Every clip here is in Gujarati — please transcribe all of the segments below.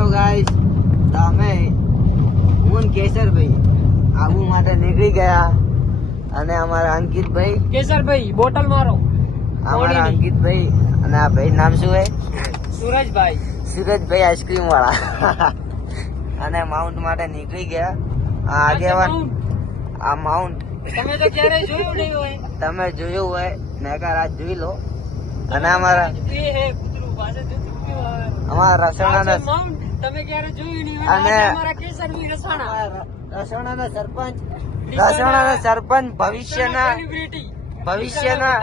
હેલો ગાઈસ, તમે હું કેસરભાઈ આબુ માટે નીકળી ગયા અને અમારા અંકિતભાઈ કેસરભાઈ બોટલ મારો અમારા અંકિતભાઈ અને આ ભાઈ નામ શું હે? સુરજભાઈ આઈસ્ક્રીમ વાળા અને માઉન્ટ માટે નીકળી ગયા. આ આગેવાન આ માઉન્ટ તમે તો ક્યારે જોયું નહીં હોય. તમે જોયું હોય નકર આજ જોઈ લો. અને અમારા રસોડાના તમે ક્યારે જોયું નહીં અને હોય. અમારા કેસરભાઈ રસાણા રસોડાના સરપંચ ભવિષ્યના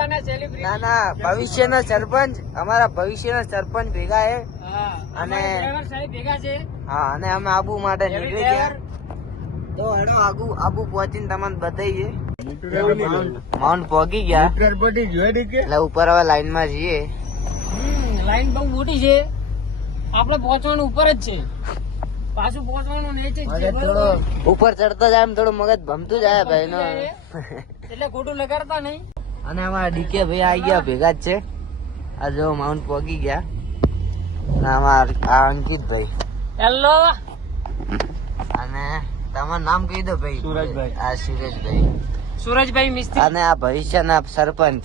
સરપંચ અમારા ભવિષ્યના સરપંચ ભેગા હે અને સાહેબ ભેગા છે. હા અને અમે આબુ માટે નીકળી ગયા. તો હેડો આબુ પહોંચીને તમને બતાવીએ. માઉન્ટ પહોંચી ગયા એટલે ઉપર હવે લાઈન માં જઈએ. લાઈન બહુ મોટી છે. આપણે પહોંચવાનું ઉપર જ છે, પાછું પહોંચવાનું નીચે જ છે. થોડો ઉપર ચડતો જાય એમ થોડું મગજ ભમતું જાય ભાઈ નો એટલે ખોટું લગાડતા નહીં. અને અમારા ડીકે ભાઈ આવી ગયા ભેગા જ છે. આ જો માઉન્ટ પહોંચી ગયા. અને અમારા અંકિતભાઈ હેલો અને તમારું નામ કહી દો ભાઈ. સુરજભાઈ. આ સુરજભાઈ મિસ્ત્રી અને આ ભવિષ્યના સરપંચ.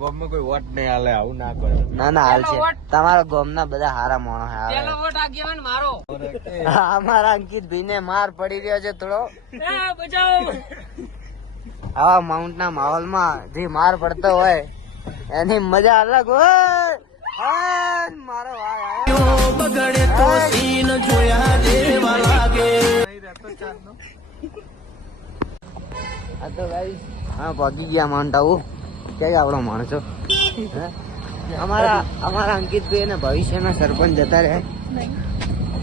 ગામમાં કોઈ વોટ નહીં હાલે, આવું ના કરે. ના હાલ છે તમારા ગામના બધા હારા માણસ આવે. પેલો વોટ આગેવાન મારો. અમારા અંકિતભાઈ ને માર પડી રહ્યો છે થોડો. બચાવો. આવા માઉન્ટ ના માહોલ માં જે માર પડતો હોય એની મજા અલગ હોય. મારો બગડે તો સીન જોયા દેવા લાગે. આ તો ગાઈસ હા પહોંચી ગયા માઉન્ટ આબુ. ક્યાં આપણો માણસો અમારા અંકિતભાઈ અને ભવિષ્યના સરપંચ જતા રહે.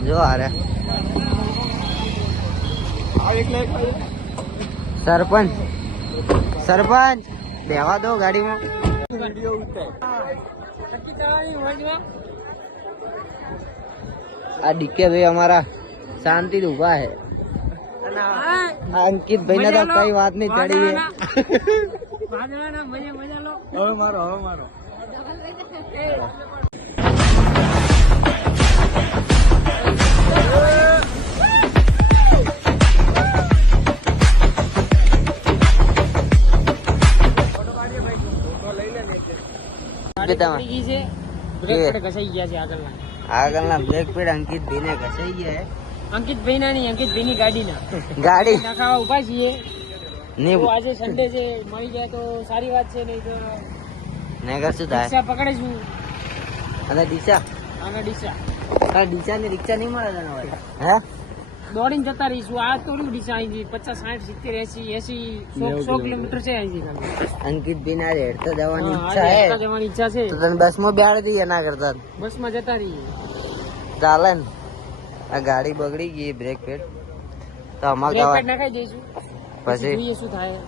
જો હારે સરપંચ બેવા દો ગાડીમાં. આ ડીકે ભાઈ અમારા શાંતિ થી ઉભા છે. અંકિત ભાઈ ને તો કઈ વાત નહીં ચડી. હવે મારો આગળના બ્રેક પેડ અંકિત ભાઈ ને ઘસાઈ ગયા. અંકિતભાઈ ના નહીં, અંકિતભાઈ ની ગાડી ગાડી નાખાવા ઉભા છીએ. નહીં તો આજે સન્ડે છે, મળી જાય તો સારી વાત છે, નહીં તો નેગર શું થાય. રિક્ષા પકડીશું. અને ડીસા ડીસા ની રિક્ષા નહીં મળે તને ભાઈ. હે દોડીને જતા રહીશું. આ થોડું ડીસા અહીંથી 50, 60, 70, 80, 100 કિલોમીટર છે અહીંથી. અંકિત ભાઈ ના હેડતો જવાની ઈચ્છા જવાની ઈચ્છા છે. તો તને બસ માં બેહાડી દઈએ એના કરતા. બસ માં જતા રહીએ ચાલે ને. આ ગાડી બગડી ગઈ બ્રેક પેડ તો અમારે નખાઈ જઈશું, પછી જોઈએ શું થાય.